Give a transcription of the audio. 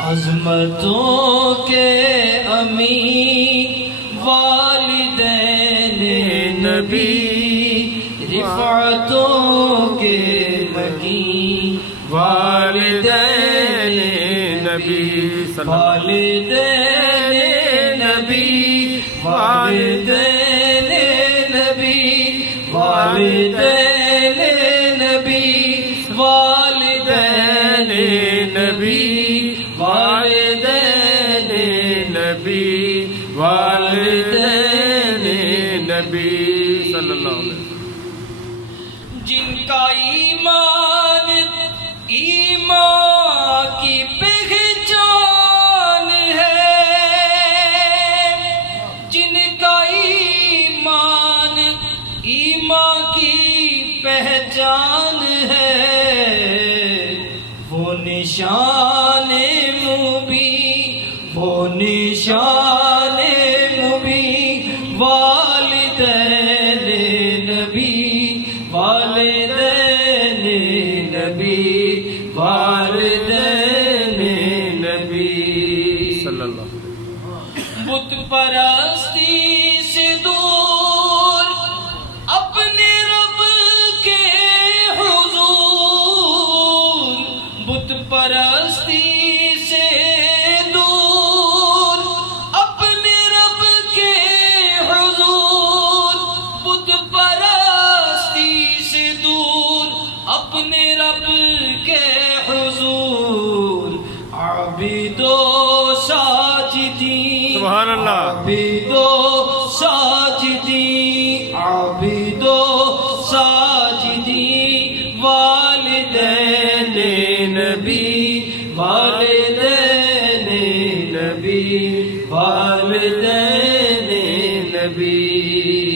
عظمتوں کے امین والدین نبی، رفعتوں کے مکین والدین نبی، والدین نبی، والدین نبی، والدین نبی، والدین نبی، والدین نبی، والدین نبی صلی اللہ علیہ وسلم، جن کا ایمان ایمان کی پہچان ہے، جن کا ایمان ایمان کی پہچان ہے، وہ نشان مبین، وہ نشان مبین والدین نبی، والدین نبی، والدین نبی صلی اللہ علیہ وسلم، بت پرستی سے دور اپنے رب کے حضور، بت پرستی سے دور اپنے رب کے حضور، بت پرستی سے دور اپنے رب کے حضور، عابد و ساجدین سبحان اللہ، عابد و ساجدین، عابد و ساجدین والدین نبی، والدین نبی، والدین نبی